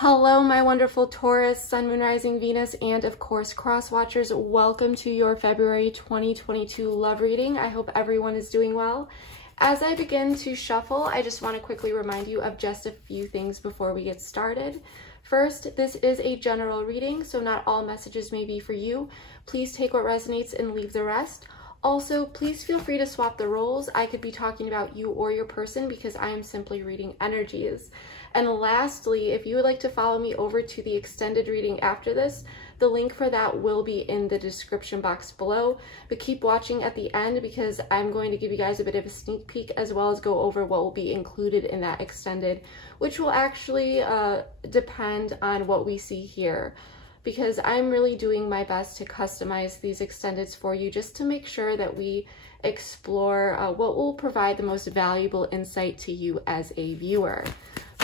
Hello, my wonderful Taurus, Sun, Moon, Rising, Venus, and of course, cross watchers. Welcome to your February 2022 love reading. I hope everyone is doing well. As I begin to shuffle, I just want to quickly remind you of just a few things before we get started. First, this is a general reading, so not all messages may be for you. Please take what resonates and leave the rest. Also, please feel free to swap the roles. I could be talking about you or your person because I am simply reading energies. And lastly, if you would like to follow me over to the extended reading after this, the link for that will be in the description box below. But keep watching at the end because I'm going to give you guys a bit of a sneak peek as well as go over what will be included in that extended, which will actually depend on what we see here, because I'm really doing my best to customize these extendeds for you just to make sure that we explore what will provide the most valuable insight to you as a viewer.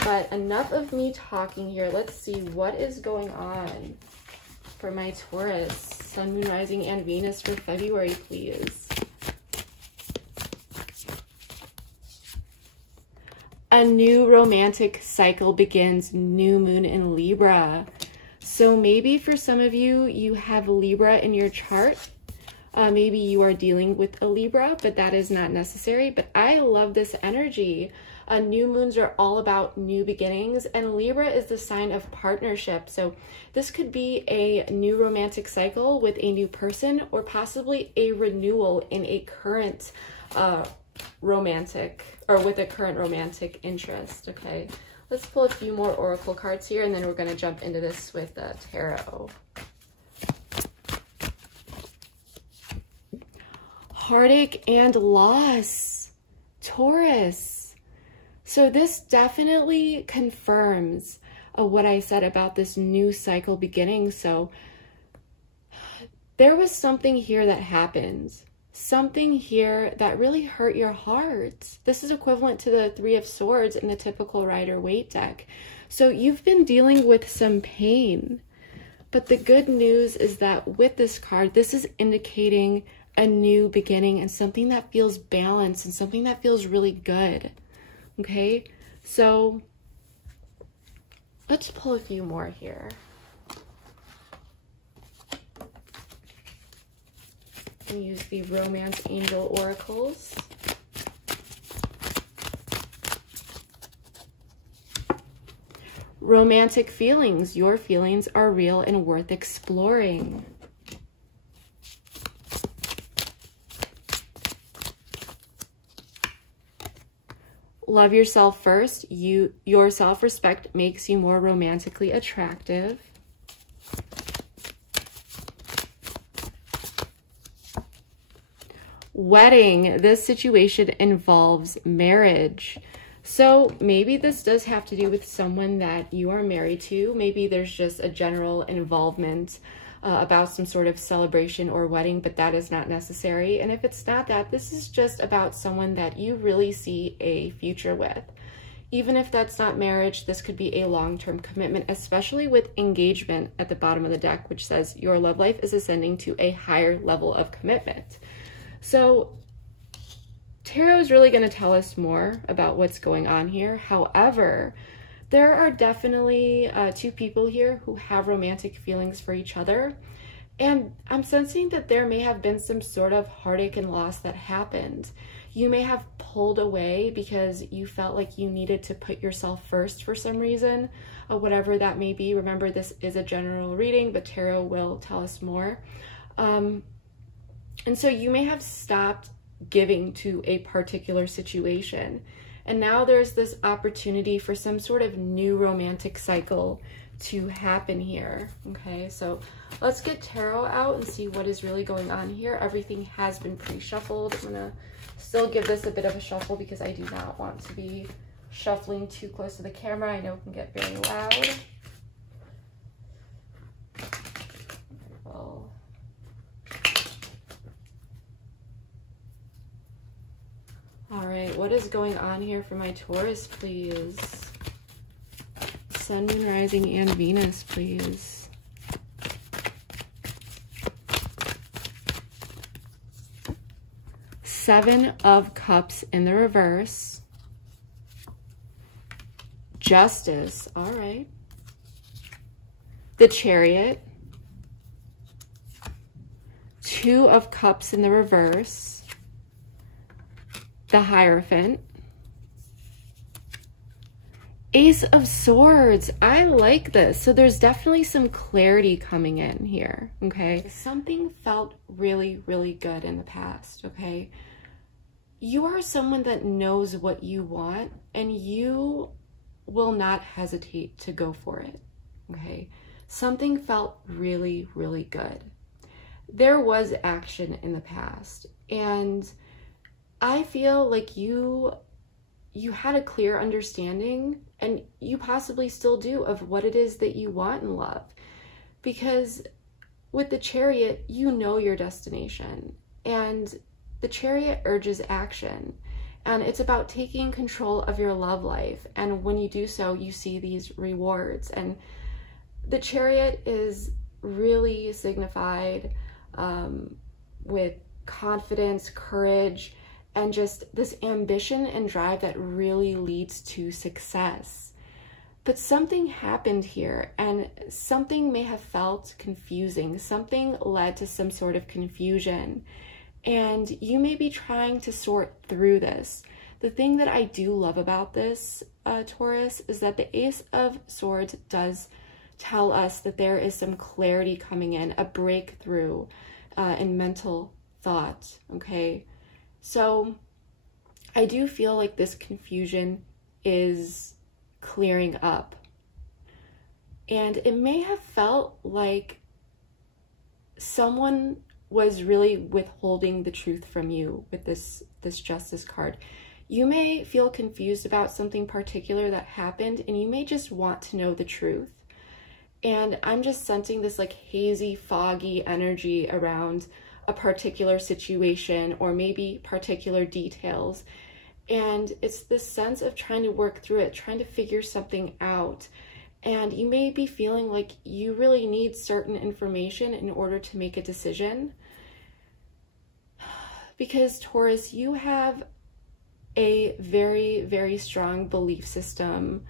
But enough of me talking here. Let's see what is going on for my Taurus, Sun, Moon, Rising, and Venus for February, please. A new romantic cycle begins, new moon in Libra. So maybe for some of you, you have Libra in your chart. Maybe you are dealing with a Libra, but that is not necessary. But I love this energy. New moons are all about new beginnings, and Libra is the sign of partnership. So this could be a new romantic cycle with a new person, or possibly a renewal in a current romantic interest. Okay, let's pull a few more oracle cards here, and then we're going to jump into this with tarot. Heartache and loss, Taurus. So this definitely confirms what I said about this new cycle beginning. So there was something here that happened, something here that really hurt your heart. This is equivalent to the Three of Swords in the typical Rider-Waite deck. So you've been dealing with some pain, but the good news is that with this card, this is indicating a new beginning and something that feels balanced and something that feels really good. Okay, so let's pull a few more here. And use the Romance Angel Oracles. Romantic feelings. Your feelings are real and worth exploring. Love yourself first. Your self-respect makes you more romantically attractive. Wedding. This situation involves marriage. So maybe this does have to do with someone that you are married to. Maybe there's just a general involvement about some sort of celebration or wedding, but that is not necessary. And if it's not that, this is just about someone that you really see a future with. Even if that's not marriage, this could be a long-term commitment, especially with engagement at the bottom of the deck, which says your love life is ascending to a higher level of commitment. So tarot is really going to tell us more about what's going on here. However, there are definitely two people here who have romantic feelings for each other. And I'm sensing that there may have been some sort of heartache and loss that happened. You may have pulled away because you felt like you needed to put yourself first for some reason, whatever that may be. Remember, this is a general reading, but tarot will tell us more. And so you may have stopped giving to a particular situation. And now there's this opportunity for some sort of new romantic cycle to happen here. Okay, so let's get tarot out and see what is really going on here. Everything has been pre-shuffled. I'm gonna still give this a bit of a shuffle because I do not want to be shuffling too close to the camera. I know it can get very loud. Well, all right, what is going on here for my Taurus, please? Sun, Moon, Rising, and Venus, please. Seven of Cups in the reverse. Justice, all right. the Chariot, Two of Cups in the reverse, the Hierophant, Ace of Swords. I like this. So there's definitely some clarity coming in here, okay? Something felt really, really good in the past, okay? You are someone that knows what you want, and you will not hesitate to go for it, okay? Something felt really, really good. There was action in the past, and I feel like you had a clear understanding, and you possibly still do, of what it is that you want in love. Because with the Chariot, you know your destination, and the Chariot urges action, and it's about taking control of your love life. And when you do so, you see these rewards. And the Chariot is really signified with confidence, courage, and just this ambition and drive that really leads to success. But something happened here, and something may have felt confusing. Something led to some sort of confusion, and you may be trying to sort through this. The thing that I do love about this, Taurus, is that the Ace of Swords does tell us that there is some clarity coming in, a breakthrough in mental thought, okay? So I do feel like this confusion is clearing up. And it may have felt like someone was really withholding the truth from you with this Justice card. You may feel confused about something particular that happened, and you may just want to know the truth. And I'm just sensing this like hazy, foggy energy around a particular situation, or maybe particular details. And it's this sense of trying to work through it, trying to figure something out. And you may be feeling like you really need certain information in order to make a decision. Because Taurus, you have a very, very strong belief system.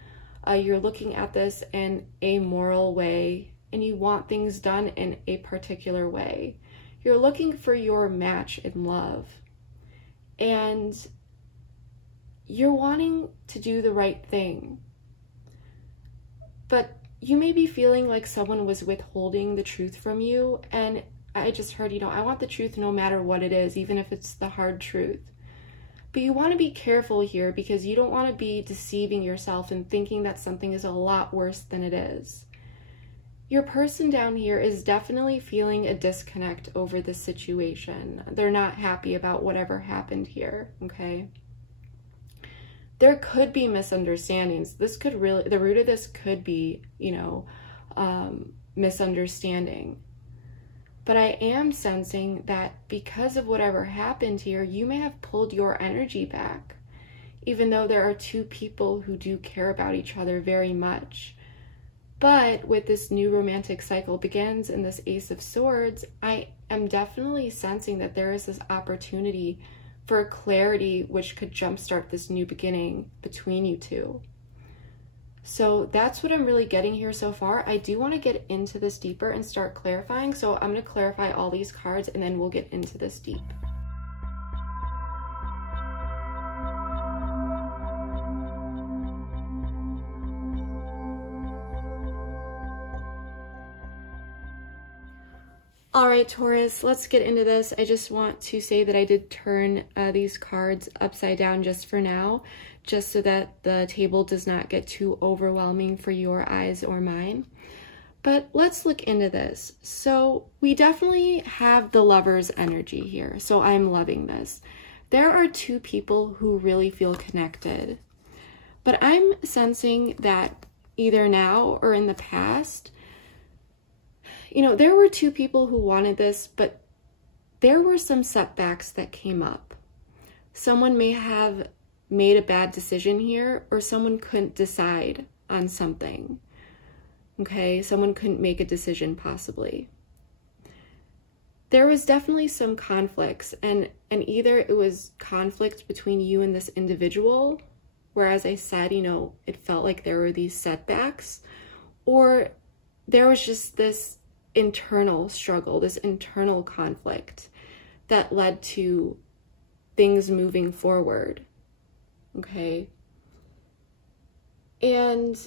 You're looking at this in a moral way, and you want things done in a particular way. You're looking for your match in love, and you're wanting to do the right thing. But you may be feeling like someone was withholding the truth from you, and I just heard, you know, I want the truth no matter what it is, even if it's the hard truth. But you want to be careful here, because you don't want to be deceiving yourself and thinking that something is a lot worse than it is. Your person down here is definitely feeling a disconnect over this situation. They're not happy about whatever happened here, okay? There could be misunderstandings. This could really, the root of this could be, you know, misunderstanding. But I am sensing that because of whatever happened here, you may have pulled your energy back, even though there are two people who do care about each other very much. But with this new romantic cycle begins and this Ace of Swords, I am definitely sensing that there is this opportunity for clarity, which could jumpstart this new beginning between you two. So that's what I'm really getting here so far. I do want to get into this deeper and start clarifying. So I'm going to clarify all these cards, and then we'll get into this deep. All right, Taurus, let's get into this. I just want to say that I did turn these cards upside down just for now, just so that the table does not get too overwhelming for your eyes or mine. But let's look into this. So we definitely have the Lover's energy here, so I'm loving this. There are two people who really feel connected, but I'm sensing that either now or in the past, you know, there were two people who wanted this, but there were some setbacks that came up. Someone may have made a bad decision here, or someone couldn't decide on something. Okay, someone couldn't make a decision possibly. There was definitely some conflicts, and either it was conflict between you and this individual, where, as I said, you know, it felt like there were these setbacks, or there was just this internal struggle, this internal conflict that led to things moving forward. Okay. And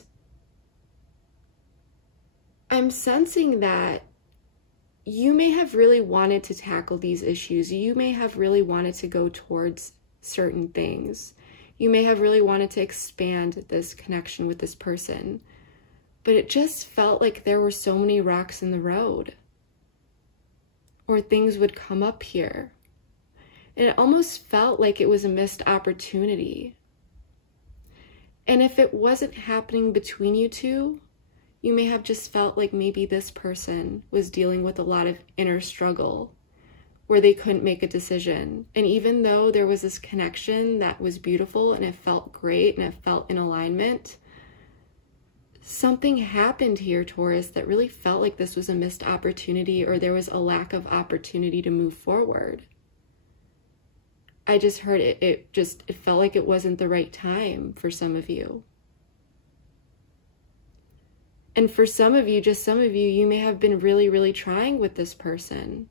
I'm sensing that you may have really wanted to tackle these issues. You may have really wanted to go towards certain things. You may have really wanted to expand this connection with this person. But it just felt like there were so many rocks in the road. Or things would come up here. And it almost felt like it was a missed opportunity. And if it wasn't happening between you two, you may have just felt like maybe this person was dealing with a lot of inner struggle where they couldn't make a decision. And even though there was this connection that was beautiful and it felt great and it felt in alignment, something happened here, Taurus, that really felt like this was a missed opportunity, or there was a lack of opportunity to move forward. I just heard it felt like it wasn't the right time for some of you. And for some of you, just some of you, you may have been really, really trying with this person,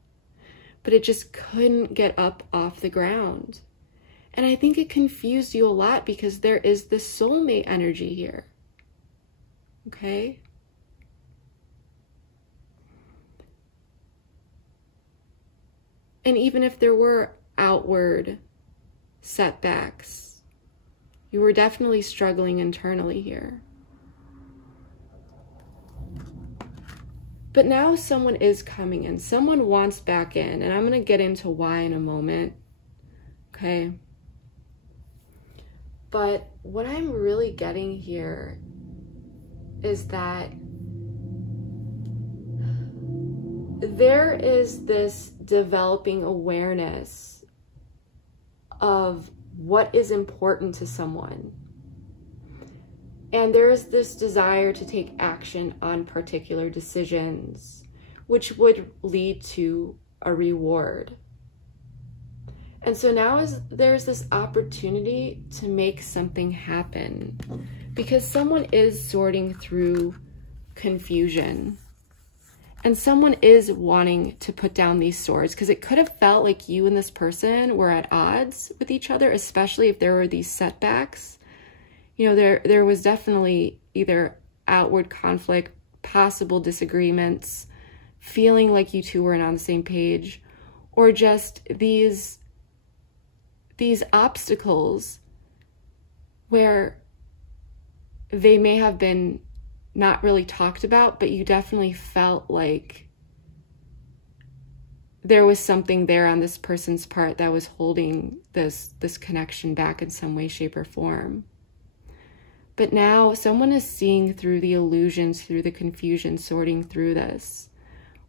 but it just couldn't get up off the ground. And I think it confused you a lot because there is this soulmate energy here. Okay? And even if there were outward setbacks, you were definitely struggling internally here. But now someone is coming in. Someone wants back in. And I'm going to get into why in a moment. Okay? But what I'm really getting here is that there is this developing awareness of what is important to someone. And there is this desire to take action on particular decisions, which would lead to a reward. And so now there's this opportunity to make something happen because someone is sorting through confusion. And someone is wanting to put down these swords because it could have felt like you and this person were at odds with each other, especially if there were these setbacks. You know, there was definitely either outward conflict, possible disagreements, feeling like you two weren't on the same page, or just these obstacles where they may have been not really talked about, but you definitely felt like there was something there on this person's part that was holding this connection back in some way, shape, or form. But now someone is seeing through the illusions, through the confusion, sorting through this,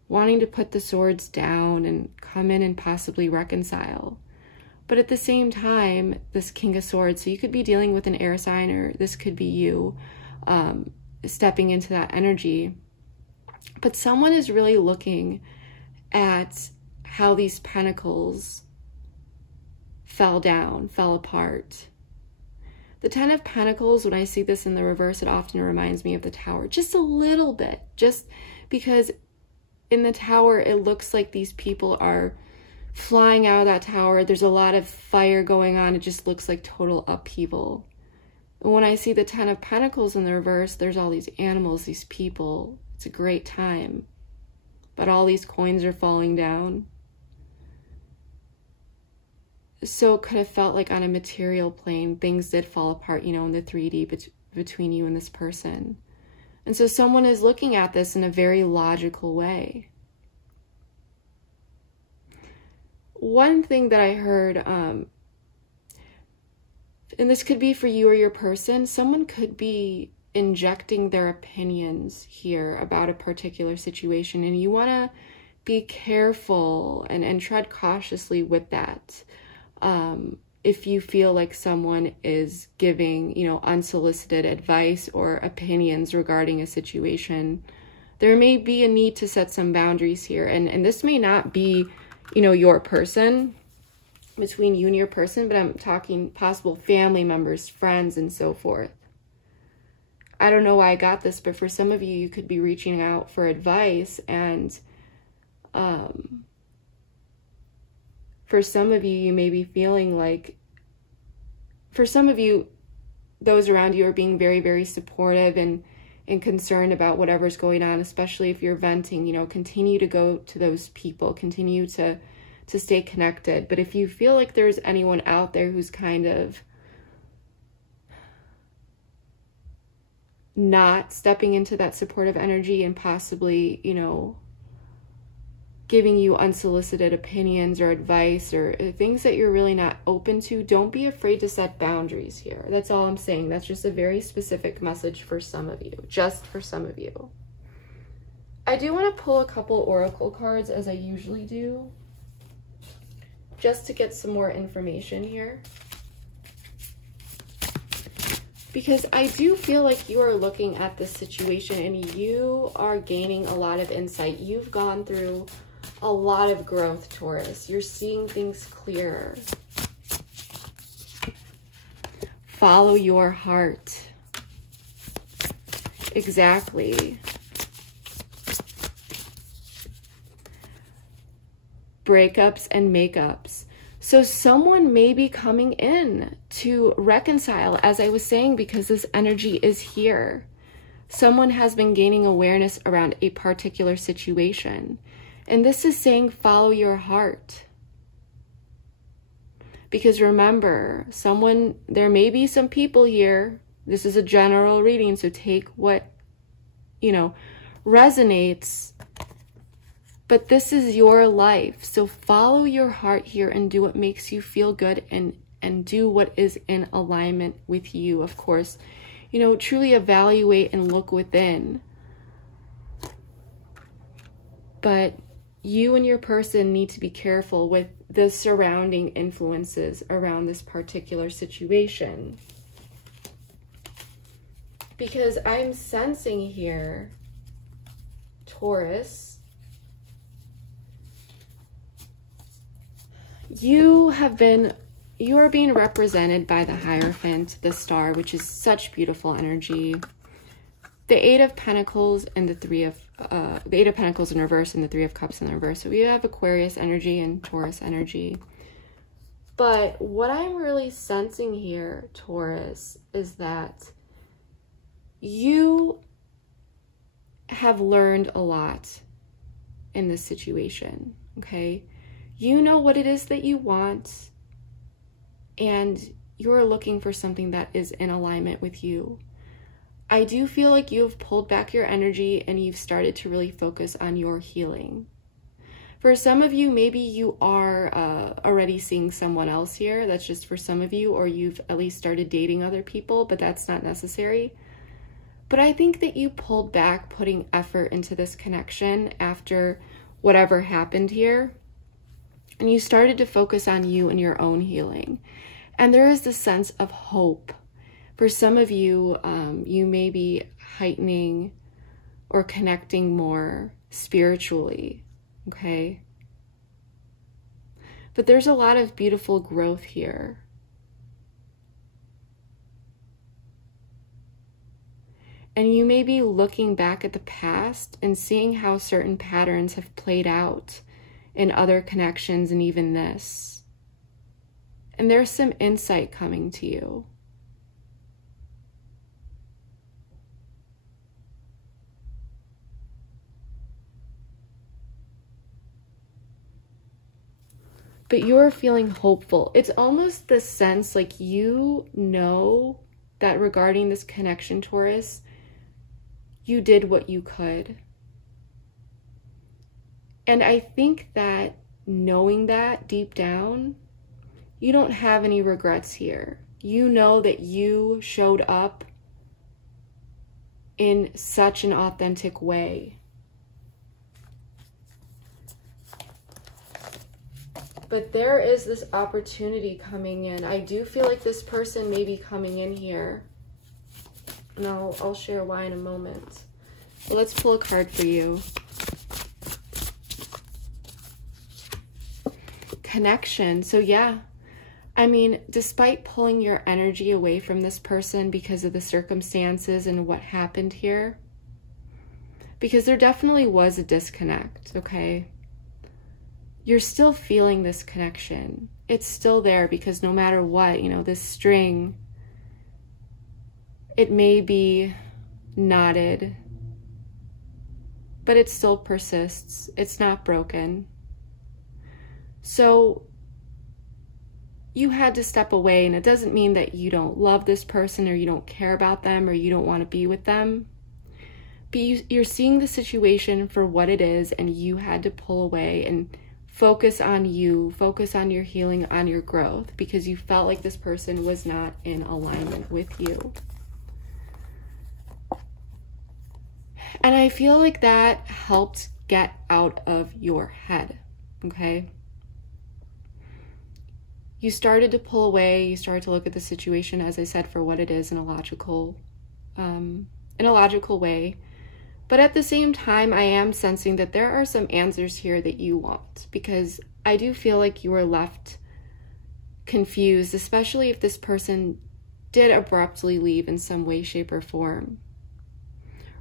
wanting to put the swords down and come in and possibly reconcile. But at the same time, this King of Swords, so you could be dealing with an air sign, or this could be you stepping into that energy. But someone is really looking at how these pentacles fell down, fell apart. The Ten of Pentacles, when I see this in the reverse, it often reminds me of the Tower. Just a little bit. Just because in the Tower, it looks like these people are flying out of that tower. There's a lot of fire going on. It just looks like total upheaval. And when I see the Ten of Pentacles in the reverse, there's all these animals, these people. It's a great time. But all these coins are falling down. So it could have felt like on a material plane, things did fall apart, you know, in the 3D between you and this person. And so someone is looking at this in a very logical way. One thing that I heard, and this could be for you or your person, someone could be injecting their opinions here about a particular situation, and you want to be careful and tread cautiously with that. If you feel like someone is giving, you know, unsolicited advice or opinions regarding a situation, there may be a need to set some boundaries here. And this may not be, you know, your person, between you and your person, but I'm talking possible family members, friends, and so forth. I don't know why I got this, but for some of you, you could be reaching out for advice, and for some of you, you may be feeling like, for some of you, those around you are being very, very supportive and concerned about whatever's going on, especially if you're venting. You know, continue to go to those people, continue to stay connected. But if you feel like there's anyone out there who's kind of not stepping into that supportive energy and possibly, you know, giving you unsolicited opinions or advice or things that you're really not open to, don't be afraid to set boundaries here. That's all I'm saying. That's just a very specific message for some of you, just for some of you. I do want to pull a couple oracle cards, as I usually do, just to get some more information here. Because I do feel like you are looking at this situation and you are gaining a lot of insight. You've gone through a lot of growth, Taurus. You're seeing things clearer. Follow your heart. Exactly. Breakups and makeups. So someone may be coming in to reconcile, as I was saying, because this energy is here. Someone has been gaining awareness around a particular situation. And this is saying follow your heart. Because remember, there may be some people here. This is a general reading, so take what, you know, resonates. But this is your life. So follow your heart here and do what makes you feel good, and do what is in alignment with you, of course. You know, truly evaluate and look within. But you and your person need to be careful with the surrounding influences around this particular situation. Because I'm sensing here, Taurus, you are being represented by the Hierophant, the Star, which is such beautiful energy. The Eight of Pentacles and the Eight of Pentacles in reverse and the Three of Cups in reverse. So we have Aquarius energy and Taurus energy. But what I'm really sensing here, Taurus, is that you have learned a lot in this situation, okay? You know what it is that you want, and you're looking for something that is in alignment with you. I do feel like you've pulled back your energy and you've started to really focus on your healing. For some of you, maybe you are already seeing someone else here. That's just for some of you, or you've at least started dating other people, but that's not necessary. But I think that you pulled back, putting effort into this connection after whatever happened here. And you started to focus on you and your own healing. And there is this sense of hope. For some of you, you may be heightening or connecting more spiritually, okay? But there's a lot of beautiful growth here. And you may be looking back at the past and seeing how certain patterns have played out in other connections and even this. And there's some insight coming to you. But you're feeling hopeful. It's almost the sense like you know that regarding this connection, Taurus, you did what you could. And I think that knowing that deep down, you don't have any regrets here. You know that you showed up in such an authentic way. But there is this opportunity coming in. I do feel like this person may be coming in here. And I'll share why in a moment. Well, let's pull a card for you. Connection. So yeah, I mean, despite pulling your energy away from this person because of the circumstances and what happened here, because there definitely was a disconnect, okay? You're still feeling this connection. It's still there because no matter what, you know, this string, it may be knotted, but it still persists. It's not broken. So you had to step away, and it doesn't mean that you don't love this person or you don't care about them or you don't want to be with them. But you're seeing the situation for what it is, and you had to pull away and focus on you, focus on your healing, on your growth, because you felt like this person was not in alignment with you. And I feel like that helped get out of your head, okay? You started to pull away, you started to look at the situation, as I said, for what it is in a logical way. But at the same time, I am sensing that there are some answers here that you want, because I do feel like you were left confused, especially if this person did abruptly leave in some way, shape, or form.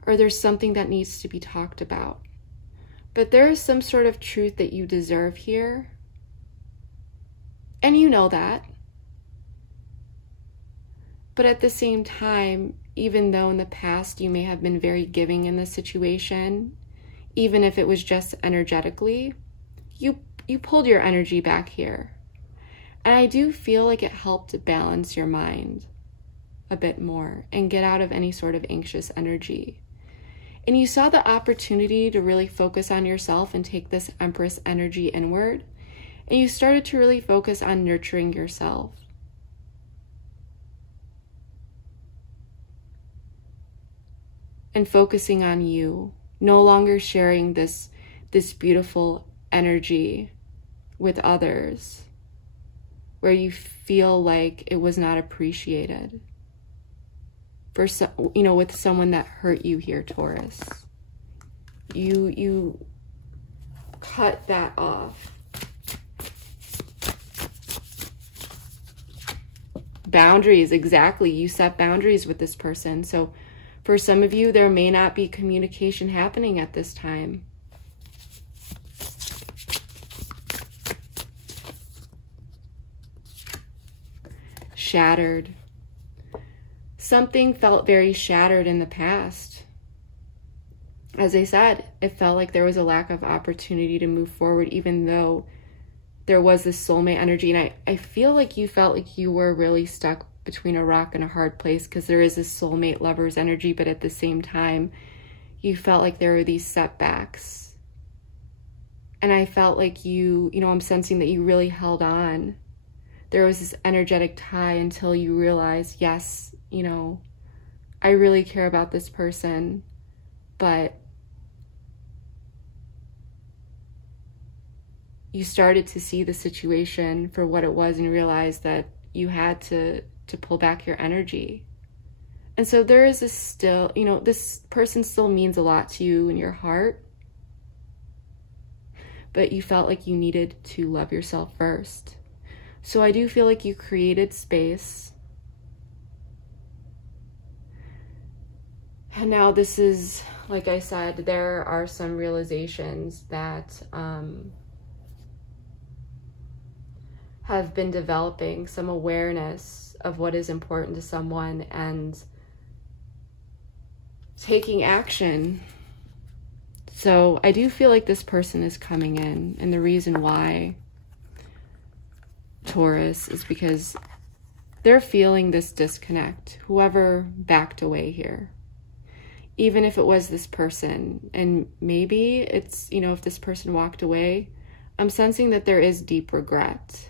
Or there's something that needs to be talked about. But there is some sort of truth that you deserve here. And you know that. But at the same time, even though in the past you may have been very giving in this situation, even if it was just energetically, you pulled your energy back here. And I do feel like it helped to balance your mind a bit more and get out of any sort of anxious energy. And you saw the opportunity to really focus on yourself and take this Empress energy inward. And you started to really focus on nurturing yourself. And focusing on you, no longer sharing this beautiful energy with others, where you feel like it was not appreciated. With someone that hurt you here, Taurus. You cut that off. Boundaries, exactly. You set boundaries with this person. So for some of you, there may not be communication happening at this time. Shattered. Something felt very shattered in the past. As I said, it felt like there was a lack of opportunity to move forward, even though there was this soulmate energy. And I feel like you felt like you were really stuck between a rock and a hard place, because there is this soulmate lover's energy, but at the same time, you felt like there were these setbacks. And I felt like I'm sensing that you really held on. There was this energetic tie until you realized, yes, I really care about this person, but you started to see the situation for what it was and realized that you had to pull back your energy. And so there is this still, this person still means a lot to you in your heart, but you felt like you needed to love yourself first. So I do feel like you created space. And now this is, like I said, there are some realizations that have been developing, some awareness of what is important to someone and taking action. So I do feel like this person is coming in, and the reason why, Taurus, is because they're feeling this disconnect, whoever backed away here. Even if it was this person, and maybe it's, if this person walked away, I'm sensing that there is deep regret.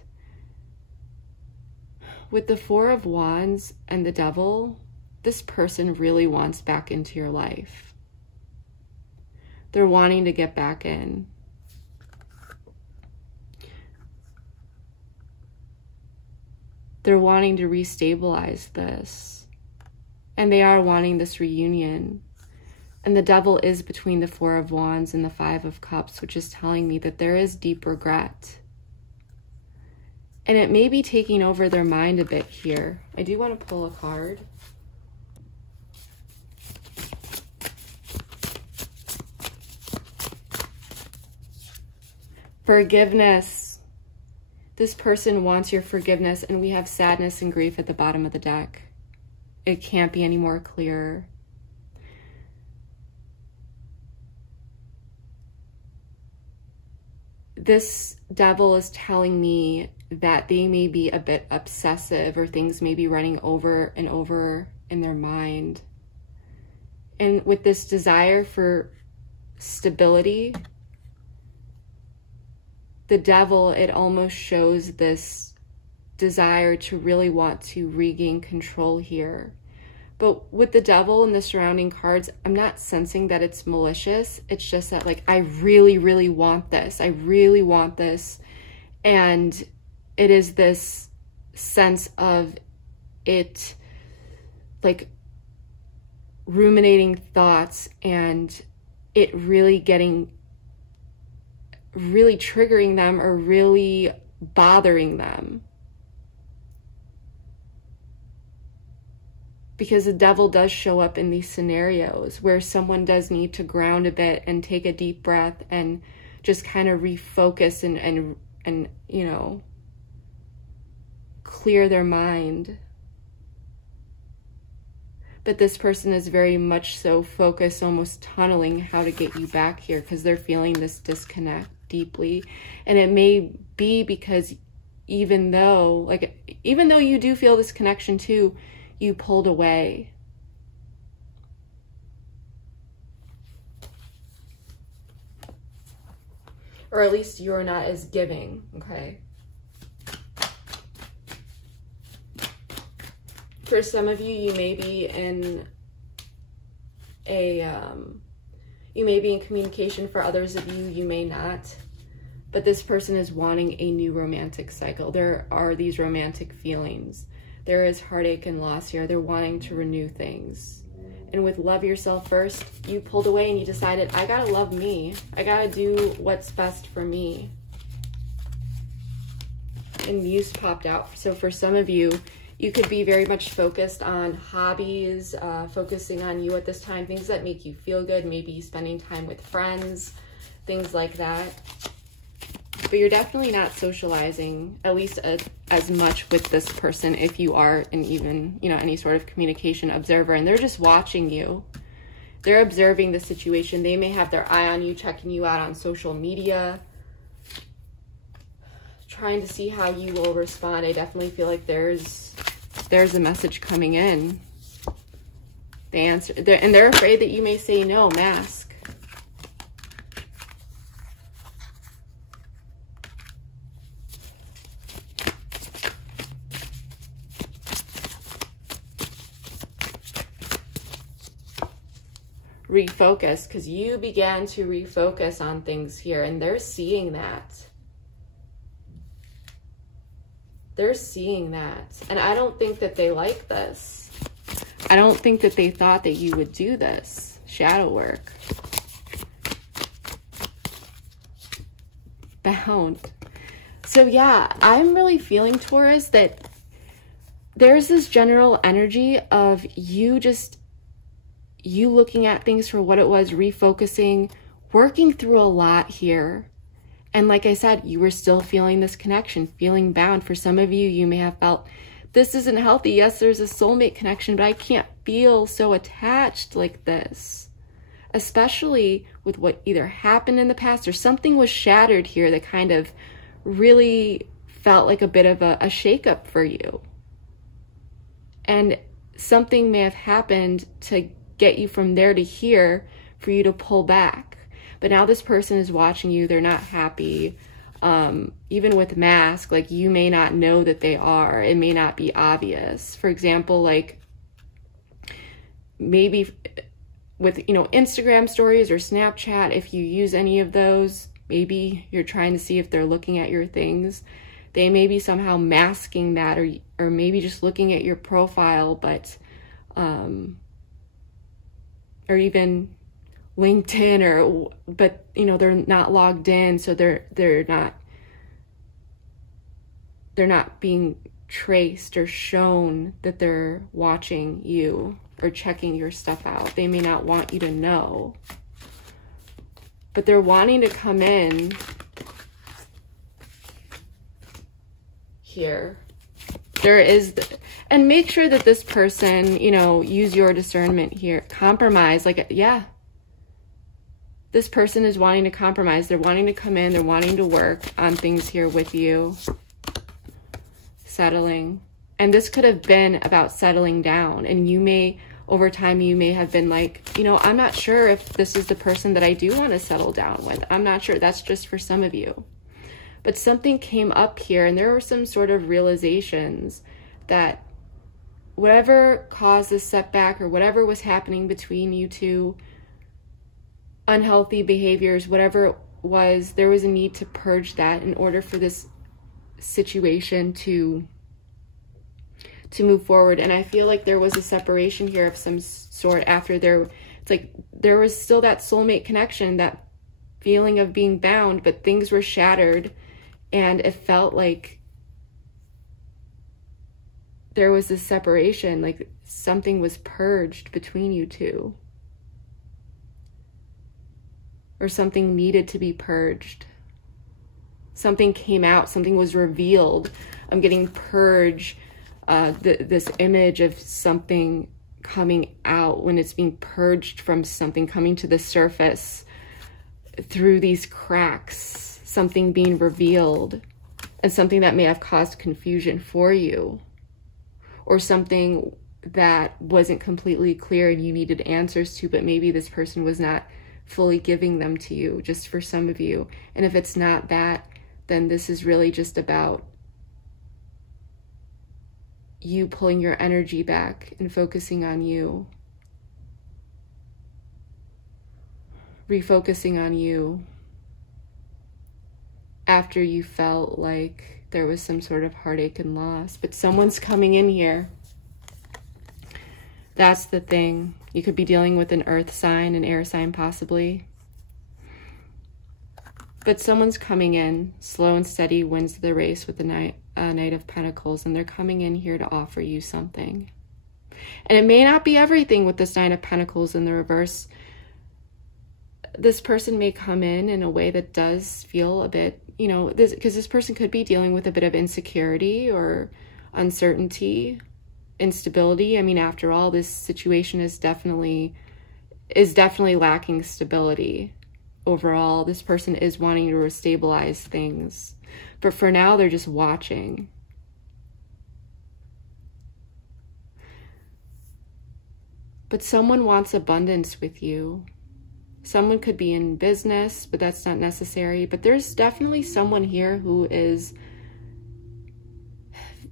With the Four of Wands and the Devil, this person really wants back into your life. They're wanting to get back in. They're wanting to restabilize this. And they are wanting this reunion. And the Devil is between the Four of Wands and the Five of Cups, which is telling me that there is deep regret. And it may be taking over their mind a bit here. I do want to pull a card. Forgiveness. This person wants your forgiveness, and we have sadness and grief at the bottom of the deck. It can't be any more clear. This devil is telling me that they may be a bit obsessive, or things may be running over and over in their mind. And with this desire for stability, the devil, it almost shows this desire to really want to regain control here. But with the devil and the surrounding cards, I'm not sensing that it's malicious. It's just that, like, I really, really want this. I really want this. And it is this sense of it, like, ruminating thoughts, and it really triggering them, or really bothering them. Because the devil does show up in these scenarios where someone does need to ground a bit and take a deep breath and just kind of refocus and you know, clear their mind. But this person is very much so focused, almost tunneling how to get you back here, because they're feeling this disconnect deeply. And it may be because even though you do feel this connection too, you pulled away. Or at least you're not as giving, okay? For some of you, you may be in communication. For others of you, you may not. But this person is wanting a new romantic cycle. There are these romantic feelings. There is heartache and loss here. They're wanting to renew things. And with love yourself first, you pulled away and you decided, I gotta love me. I gotta do what's best for me. And Muse popped out. So for some of you, you could be very much focused on hobbies, focusing on you at this time, things that make you feel good, maybe spending time with friends, things like that. But you're definitely not socializing, at least as much with this person, if you are an even, you know, any sort of communication observer, and they're just watching you. They're observing the situation. They may have their eye on you, checking you out on social media, trying to see how you will respond. I definitely feel like there's a message coming in. And they're afraid that you may say no. Mask. Refocus, because you began to refocus on things here, and they're seeing that. They're seeing that. And I don't think that they like this. I don't think that they thought that you would do this. Shadow work. Bound. So yeah, I'm really feeling, Taurus, that there's this general energy of you looking at things for what it was, refocusing, working through a lot here. And like I said, you were still feeling this connection, feeling bound. For some of you, you may have felt, this isn't healthy. Yes, there's a soulmate connection, but I can't feel so attached like this. Especially with what either happened in the past or something was shattered here that kind of really felt like a bit of a shakeup for you. And something may have happened to get you from there to here for you to pull back. But now this person is watching you. They're not happy. Even with mask, like, you may not know that they are. It may not be obvious. For example, like maybe with, you know, Instagram stories or Snapchat, if you use any of those, maybe you're trying to see if they're looking at your things. They may be somehow masking that, or maybe just looking at your profile, but or even LinkedIn, but you know, they're not logged in, so they're not they're not being traced or shown that they're watching you or checking your stuff out. They may not want you to know, but they're wanting to come in here. There is, and make sure that this person, you know, use your discernment here. Compromise, like, yeah. This person is wanting to compromise. They're wanting to come in. They're wanting to work on things here with you. Settling. And this could have been about settling down. And you may, over time, you may have been like, you know, I'm not sure if this is the person that I do want to settle down with. I'm not sure. That's just for some of you. But something came up here, and there were some sort of realizations that whatever caused this setback or whatever was happening between you two, unhealthy behaviors, whatever it was, there was a need to purge that in order for this situation to move forward. And I feel like there was a separation here of some sort after there. It's like there was still that soulmate connection, that feeling of being bound, but things were shattered, and it felt like there was this separation, like something was purged between you two. Or something needed to be purged. Something came out, something was revealed. I'm getting purge, this image of something coming out when it's being purged from something, coming to the surface through these cracks, something being revealed, and something that may have caused confusion for you, or something that wasn't completely clear and you needed answers to, but maybe this person was not fully giving them to you, just for some of you. And if it's not that, then this is really just about you pulling your energy back and focusing on you. Refocusing on you after you felt like there was some sort of heartache and loss. But someone's coming in here. That's the thing. You could be dealing with an earth sign, an air sign possibly. But someone's coming in, slow and steady, wins the race with the Knight of Pentacles, and they're coming in here to offer you something. And it may not be everything with this Knight of Pentacles in the reverse. This person may come in a way that does feel a bit, you know, because this person could be dealing with a bit of insecurity or uncertainty, instability. I mean, after all, this situation is definitely lacking stability. Overall, this person is wanting to stabilize things, but for now they're just watching. But someone wants abundance with you. Someone could be in business, but that's not necessary. But there's definitely someone here who is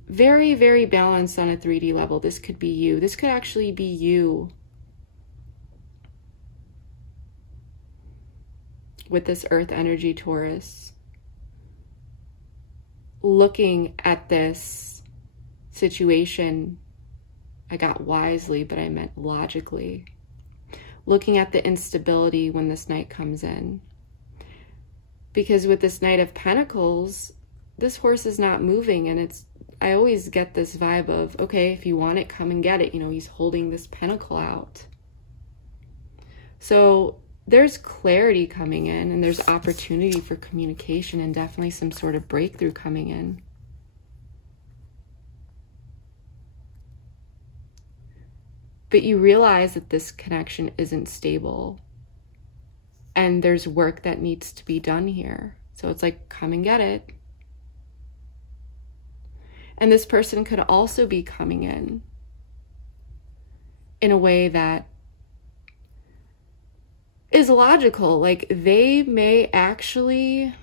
very, very balanced on a 3D level. This could be you. This could actually be you with this earth energy, Taurus. Looking at this situation, I got wisely, but I meant logically. Looking at the instability when this Knight comes in. Because with this Knight of Pentacles, this horse is not moving, and I always get this vibe of, okay, if you want it, come and get it. You know, he's holding this pentacle out. So there's clarity coming in, and there's opportunity for communication, and definitely some sort of breakthrough coming in. But you realize that this connection isn't stable, and there's work that needs to be done here. So it's like, come and get it. And this person could also be coming in a way that is logical. Like, they may actually...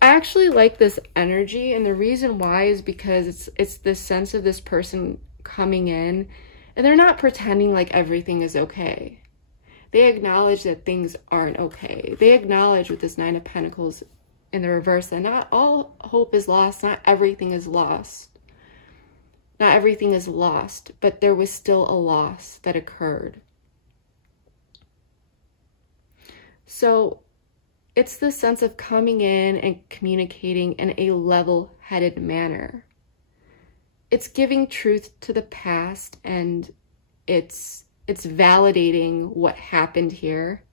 I actually like this energy, and the reason why is because it's this sense of this person coming in, and they're not pretending like everything is okay. They acknowledge that things aren't okay. They acknowledge with this Nine of Pentacles in the reverse that not all hope is lost, not everything is lost. Not everything is lost, but there was still a loss that occurred. So it's the sense of coming in and communicating in a level-headed manner. It's giving truth to the past, and it's validating what happened here.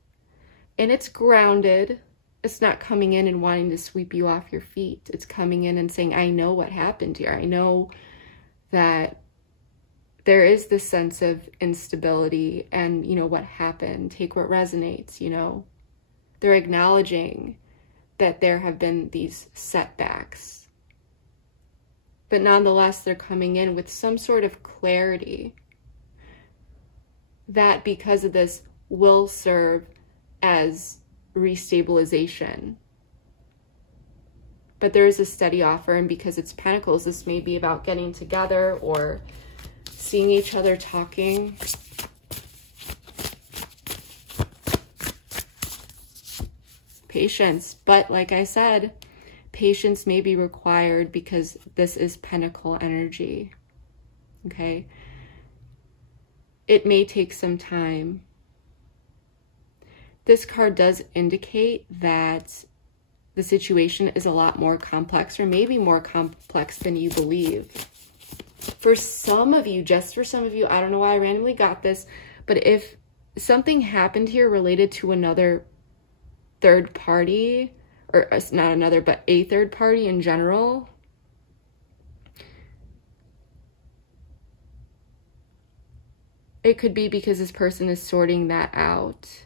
And it's grounded. It's not coming in and wanting to sweep you off your feet. It's coming in and saying, I know what happened here. I know that there is this sense of instability and, you know, what happened. Take what resonates, you know. They're acknowledging that there have been these setbacks. But nonetheless, they're coming in with some sort of clarity that because of this will serve as restabilization. But there is a steady offer, and because it's Pentacles, this may be about getting together or seeing each other talking. Patience, but like I said, patience may be required because this is Pentacle energy, okay? It may take some time. This card does indicate that the situation is a lot more complex, or maybe more complex than you believe. For some of you, just for some of you, I don't know why I randomly got this, but if something happened here related to another third party, or not another, but a third party in general, it could be because this person is sorting that out.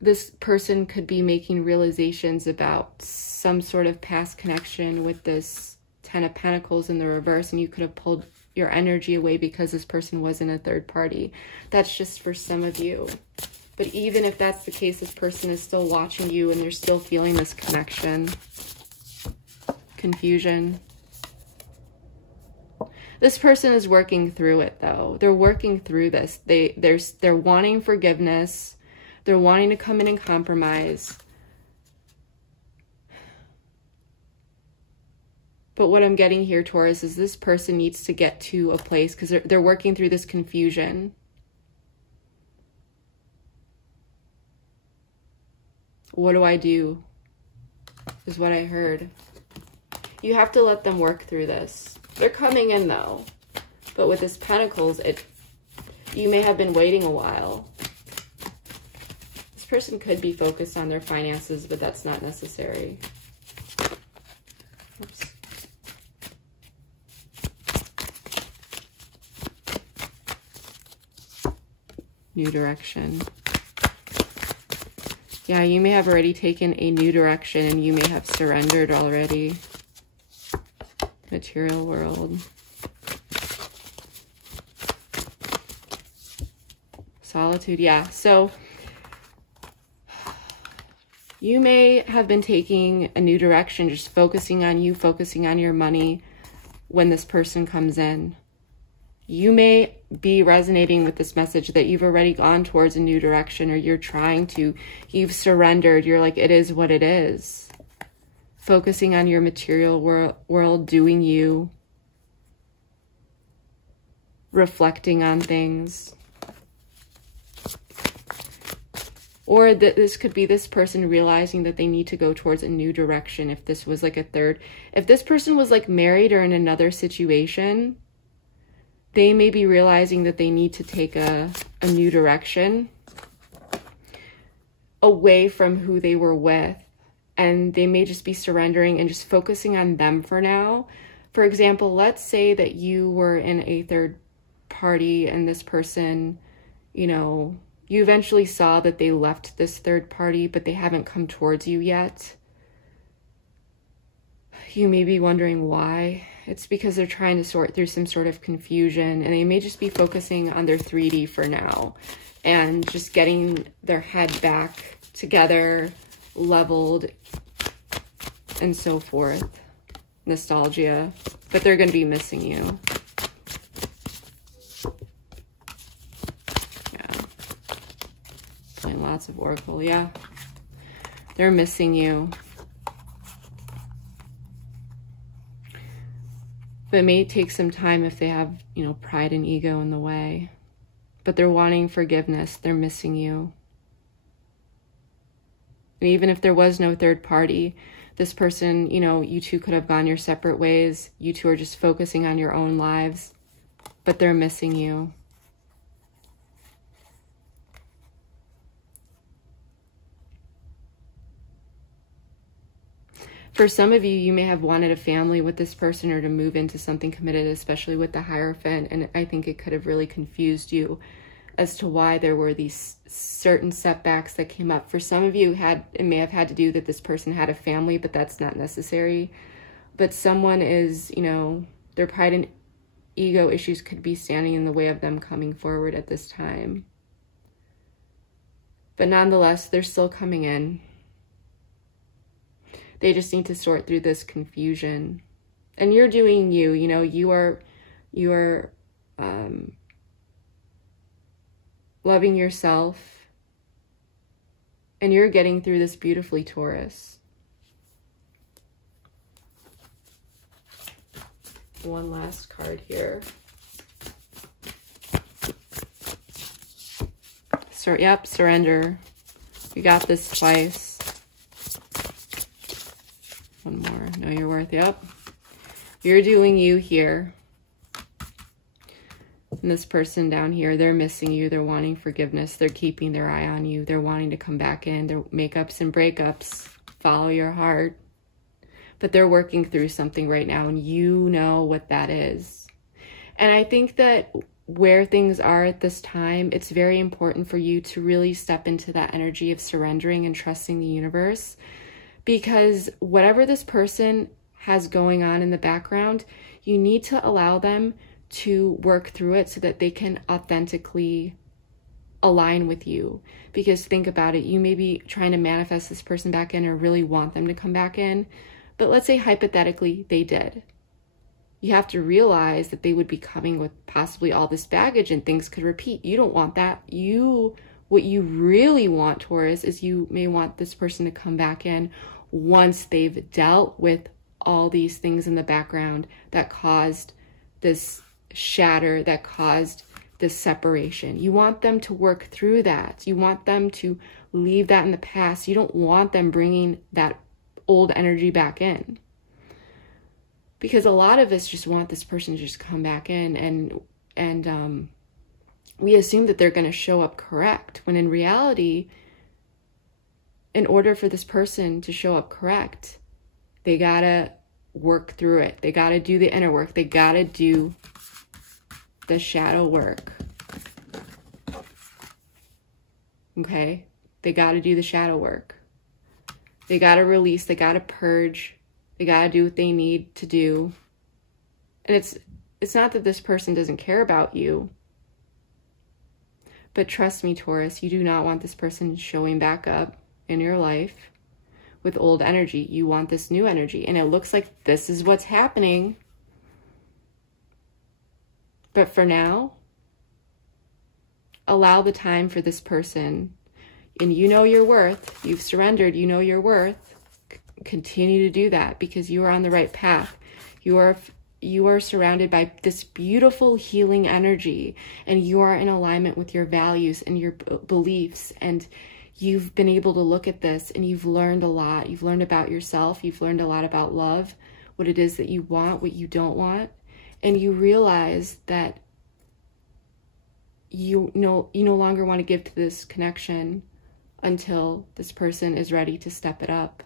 This person could be making realizations about some sort of past connection with this Ten of Pentacles in the reverse, and you could have pulled your energy away because this person wasn't a third party. That's just for some of you. But even if that's the case, this person is still watching you and they're still feeling this connection. Confusion. This person is working through it, though. They're working through this. They're wanting forgiveness. They're wanting to come in and compromise. But what I'm getting here, Taurus, is this person needs to get to a place because they're working through this confusion. What do I do? Is what I heard. You have to let them work through this. They're coming in, though. But with this Pentacles, you may have been waiting a while. This person could be focused on their finances, but that's not necessary. Oops. New direction. Yeah, you may have already taken a new direction and you may have surrendered already. Material world. Solitude, yeah. So you may have been taking a new direction, just focusing on you, focusing on your money when this person comes in. You may be resonating with this message that you've already gone towards a new direction, or you've surrendered. You're like, it is what it is. Focusing on your material world, doing you, reflecting on things. Or this could be this person realizing that they need to go towards a new direction. If this was like if this person was like married or in another situation, they may be realizing that they need to take a new direction away from who they were with. And they may just be surrendering and just focusing on them for now. For example, let's say that you were in a third party and this person, you know, you eventually saw that they left this third party, but they haven't come towards you yet. You may be wondering why. It's because they're trying to sort through some sort of confusion, and they may just be focusing on their 3D for now and just getting their head back together, leveled, and so forth. Nostalgia. But they're going to be missing you. Yeah. Playing lots of Oracle, yeah. They're missing you. But it may take some time if they have, you know, pride and ego in the way. But they're wanting forgiveness. They're missing you. And even if there was no third party, this person, you know, you two could have gone your separate ways. You two are just focusing on your own lives, but they're missing you. For some of you, you may have wanted a family with this person or to move into something committed, especially with the Hierophant. And I think it could have really confused you as to why there were these certain setbacks that came up. For some of you, it may have had to do that this person had a family, but that's not necessary. But someone is, you know, their pride and ego issues could be standing in the way of them coming forward at this time. But nonetheless, they're still coming in. They just need to sort through this confusion. And you're doing you, you know, you are loving yourself, and you're getting through this beautifully, Taurus. One last card here. Yep, surrender. You got this twice. One more. Know your worth. Yep. You're doing you here. And this person down here, they're missing you. They're wanting forgiveness. They're keeping their eye on you. They're wanting to come back in. Their makeups and breakups. Follow your heart. But they're working through something right now, and you know what that is. And I think that where things are at this time, it's very important for you to really step into that energy of surrendering and trusting the universe. Because whatever this person has going on in the background, you need to allow them to work through it so that they can authentically align with you. Because think about it, you may be trying to manifest this person back in or really want them to come back in. But let's say hypothetically they did. You have to realize that they would be coming with possibly all this baggage and things could repeat. You don't want that. What you really want, Taurus, is you may want this person to come back in once they've dealt with all these things in the background that caused this shatter, that caused this separation. You want them to work through that. You want them to leave that in the past. You don't want them bringing that old energy back in. Because a lot of us just want this person to just come back in, and we assume that they're going to show up correct, when in reality, in order for this person to show up correct, they got to work through it. They got to do the inner work. They got to do the shadow work. Okay? They got to do the shadow work. They got to release. They got to purge. They got to do what they need to do. And it's not that this person doesn't care about you. But trust me, Taurus, you do not want this person showing back up in your life with old energy. You want this new energy. And it looks like this is what's happening. But for now, allow the time for this person. And you know your worth. You've surrendered. You know your worth. Continue to do that, because you are on the right path. You are surrounded by this beautiful healing energy, and you are in alignment with your values and your beliefs, and you've been able to look at this and you've learned a lot. You've learned about yourself. You've learned a lot about love, what it is that you want, what you don't want, and you realize that you no longer want to give to this connection until this person is ready to step it up.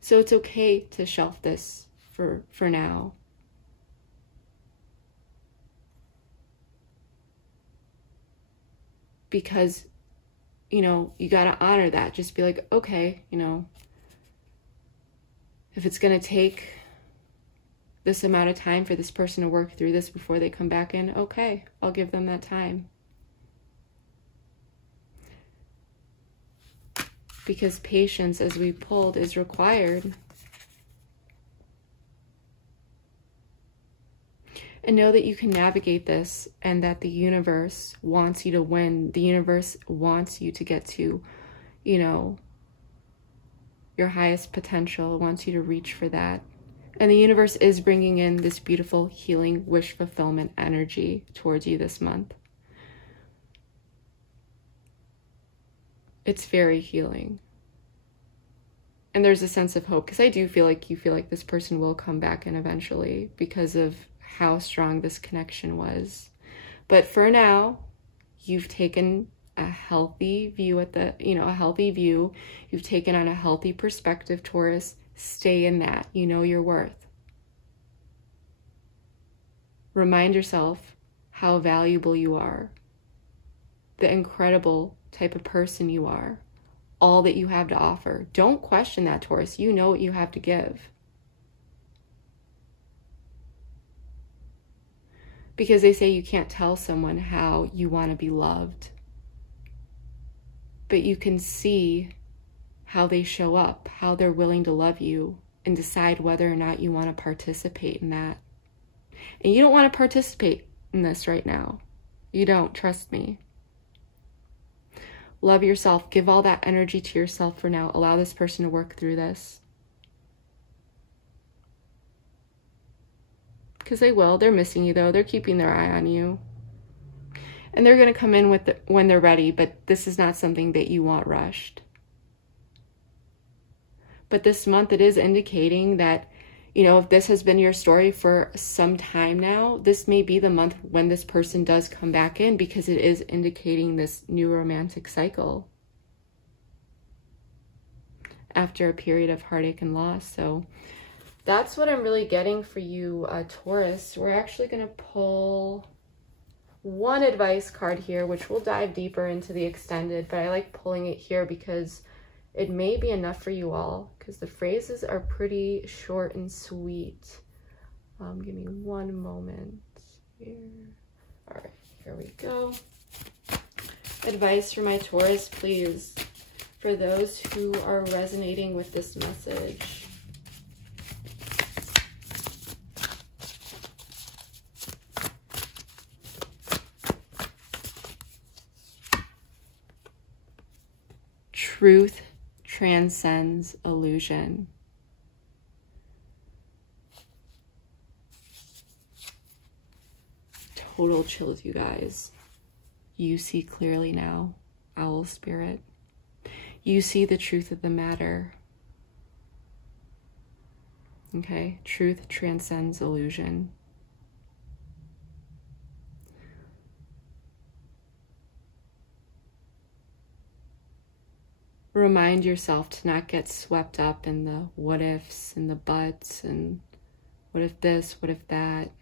So it's okay to shelf this for now. Because, you know, you got to honor that. Just be like, okay, you know, if it's going to take this amount of time for this person to work through this before they come back in, okay, I'll give them that time. Because patience, as we pulled, is required. And know that you can navigate this, and that the universe wants you to win. The universe wants you to get to, you know, your highest potential. It wants you to reach for that. And the universe is bringing in this beautiful healing, wish fulfillment energy towards you this month. It's very healing. And there's a sense of hope, because I do feel like you feel like this person will come back in eventually because of how strong this connection was. But for now, you've taken a healthy view at the, a healthy view. You've taken on a healthy perspective, Taurus. Stay in that. You know your worth. Remind yourself how valuable you are, the incredible type of person you are, all that you have to offer. Don't question that, Taurus. You know what you have to give. Because they say you can't tell someone how you want to be loved, but you can see how they show up, how they're willing to love you, and decide whether or not you want to participate in that. And you don't want to participate in this right now. You don't, trust me. Love yourself. Give all that energy to yourself for now. Allow this person to work through this. Because they will. They're missing you, though. They're keeping their eye on you. And they're going to come in with when they're ready, but this is not something that you want rushed. But this month, it is indicating that, if this has been your story for some time now, this may be the month when this person does come back in, because it is indicating this new romantic cycle after a period of heartache and loss. So that's what I'm really getting for you, Taurus. We're actually going to pull one advice card here, which we'll dive deeper into the extended, but I like pulling it here because it may be enough for you all, because the phrases are pretty short and sweet. Give me one moment here. All right, here we go. Advice for my Taurus, please, for those who are resonating with this message. Truth transcends illusion. Total chills, you guys. You see clearly now, owl spirit. You see the truth of the matter. Okay, truth transcends illusion. Remind yourself to not get swept up in the what ifs and the buts and what if this, what if that.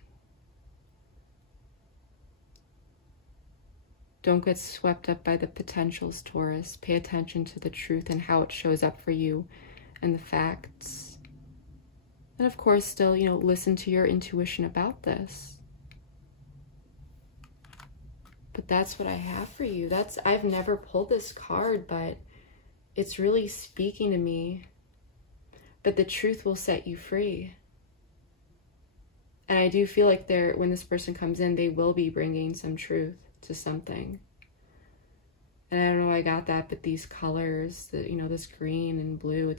Don't get swept up by the potentials, Taurus. Pay attention to the truth and how it shows up for you and the facts. And of course, still, listen to your intuition about this. But that's what I have for you. I've never pulled this card, but it's really speaking to me. But the truth will set you free. And I do feel like when this person comes in, they will be bringing some truth to something. And I don't know why I got that, but these colors, this green and blue,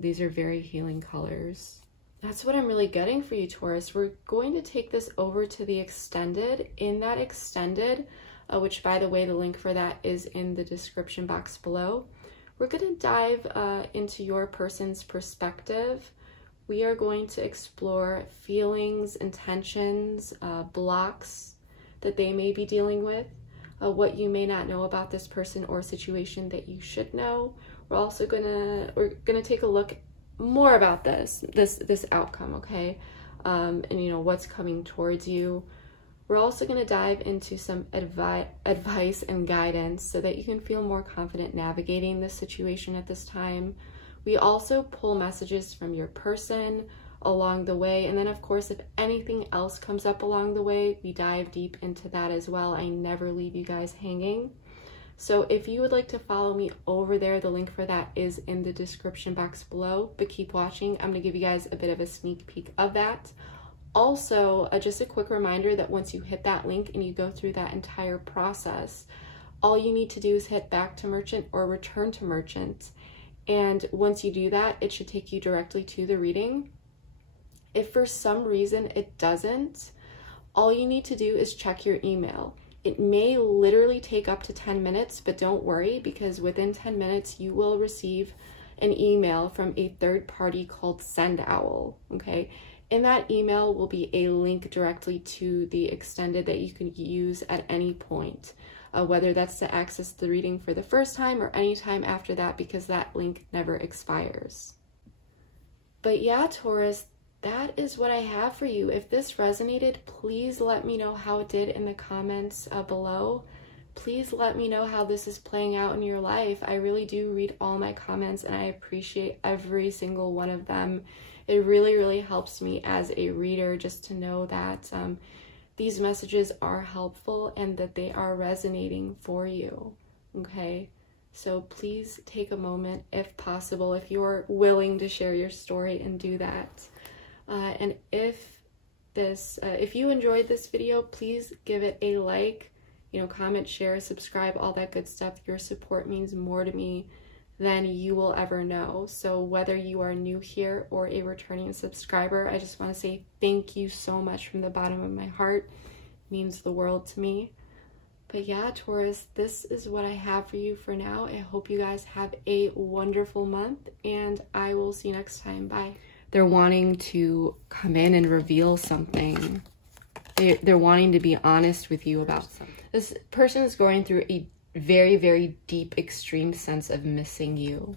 these are very healing colors. That's what I'm really getting for you, Taurus. We're going to take this over to the extended. In that extended, which by the way, the link for that is in the description box below. We're going to dive into your person's perspective. We are going to explore feelings, intentions, blocks that they may be dealing with, what you may not know about this person or situation that you should know. We're gonna take a look more about this outcome, okay? And what's coming towards you. We're also going to dive into some advice and guidance so that you can feel more confident navigating this situation at this time. We also pull messages from your person along the way. And then, of course, if anything else comes up along the way, we dive deep into that as well. I never leave you guys hanging. So if you would like to follow me over there, the link for that is in the description box below. But keep watching. I'm going to give you guys a bit of a sneak peek of that. Also, just a quick reminder that once you hit that link and you go through that entire process, all you need to do is hit back to merchant or return to merchant. And once you do that, it should take you directly to the reading. If for some reason it doesn't, all you need to do is check your email. It may literally take up to 10 minutes, but don't worry, because within 10 minutes you will receive an email from a third party called SendOwl, okay? In that email will be a link directly to the extended that you can use at any point, whether that's to access the reading for the first time or any time after that, because that link never expires. But yeah, Taurus, that is what I have for you. If this resonated, please let me know how it did in the comments below. Please let me know how this is playing out in your life. I really do read all my comments and I appreciate every single one of them. It really, really helps me as a reader just to know that these messages are helpful and that they are resonating for you, okay? So please take a moment, if possible, if you're willing to share your story, and do that. And if you enjoyed this video, please give it a like, comment, share, subscribe, all that good stuff. Your support means more to me than you will ever know. So whether you are new here or a returning subscriber, I just want to say thank you so much from the bottom of my heart. It means the world to me. But yeah, Taurus, this is what I have for you for now. I hope you guys have a wonderful month, and I will see you next time. Bye. They're wanting to come in and reveal something. They're wanting to be honest with you about something. This person is going through a very, very deep, extreme sense of missing you.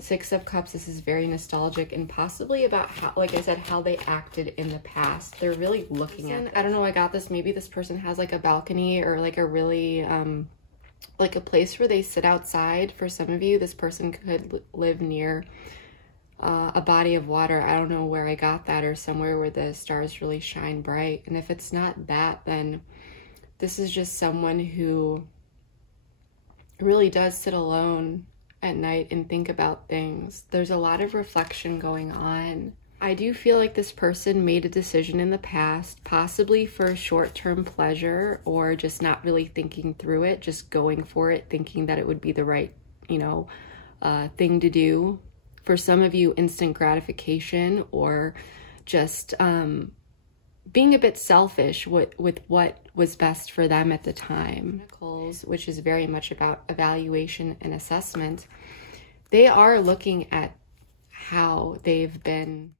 Six of Cups, this is very nostalgic and possibly about how, like I said, how they acted in the past. They're really looking at it. I don't know, I got this. Maybe this person has like a balcony or like a really, like a place where they sit outside. For some of you, this person could live near a body of water. I don't know where I got that, or somewhere where the stars really shine bright. And if it's not that, then this is just someone who really does sit alone at night and think about things. There's a lot of reflection going on. I do feel like this person made a decision in the past, possibly for short-term pleasure, or just not really thinking through it, just going for it, thinking that it would be the right, thing to do. For some of you, instant gratification, or just being a bit selfish with what was best for them at the time. Which is very much about evaluation and assessment. They are looking at how they've been